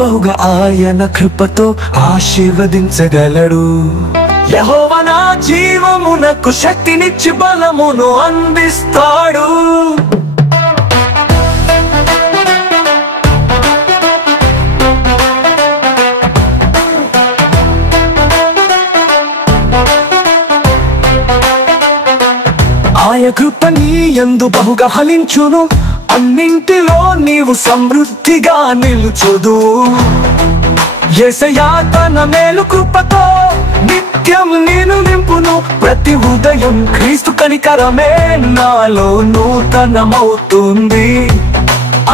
బహుగా ఆయన కృపతో ఆశీర్వదించగలడు. యెహోవా నా జీవమునకు శక్తినిచ్చి బలమును అందిస్తాడు. ఆయన కృప నీ యందు బహుగా ఫలించును, అన్నింటిలో నీవు సమృద్ధిగా నిలుచుదు. యేసయ్య తన మేలు కృపతో నిత్యం నేను నింపును. ప్రతి ఉదయం క్రీస్తు కనికరమే నాలో నూతనమవుతుంది.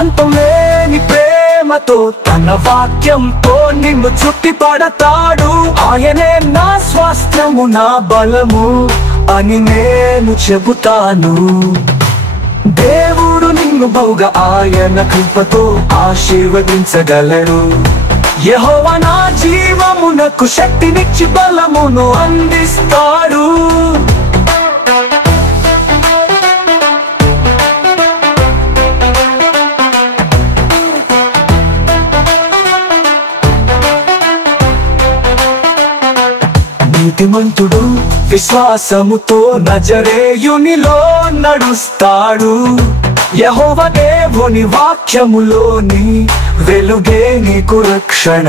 అంతలేని ప్రేమతో తన వాక్యంతో నిన్ను చుట్టిపడతాడు. ఆయనే నా స్వాస్థ్యము నా బలము అని నేను చెబుతాను. దేవుడు నిన్ను బహుగా ఆయన కృపతో ఆశీర్వదించగలడు. యెహోవా నా జీవమునకు శక్తినిచ్చి బలమును అందిస్తాడు. నీతిమంతుడు విశ్వాసముతో నజరేయునిలో నడుస్తాడు. యెహోవా దేవుని వాక్యములోని వెలుగే నీకు రక్షణ.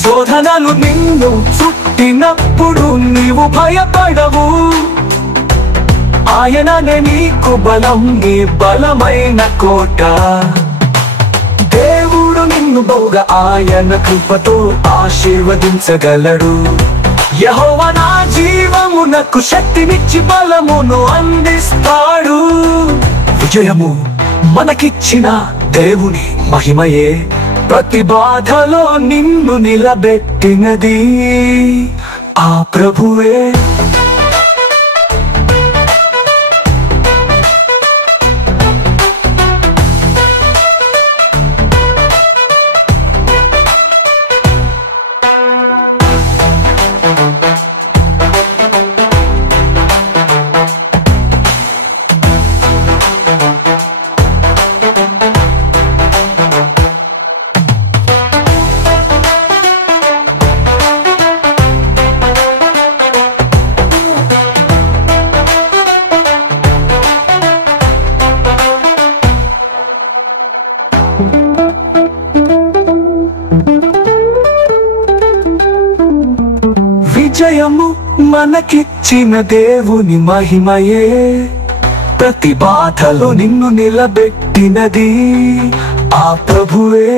శోధనలు నిన్ను చుట్టినప్పుడు నీవు భయపడవు. ఆయననే నీకు బలం, నీ బలమైన కోట. దేవుడు నిన్ను బహుగా ఆయన కృపతో ఆశీర్వదించగలడు. యెహోవా నా జీవమునకు శక్తినిచ్చి బలమును అందిస్తాడు. విజయము మనకిచ్చిన దేవుని మహిమయే ప్రతి బాధలో నిన్ను నిలబెట్టినది ఆ ప్రభువే. విజయము మనకిచ్చిన దేవుని మహిమయే ప్రతి బాధలో నిన్ను నిలబెట్టినది ఆ ప్రభువే.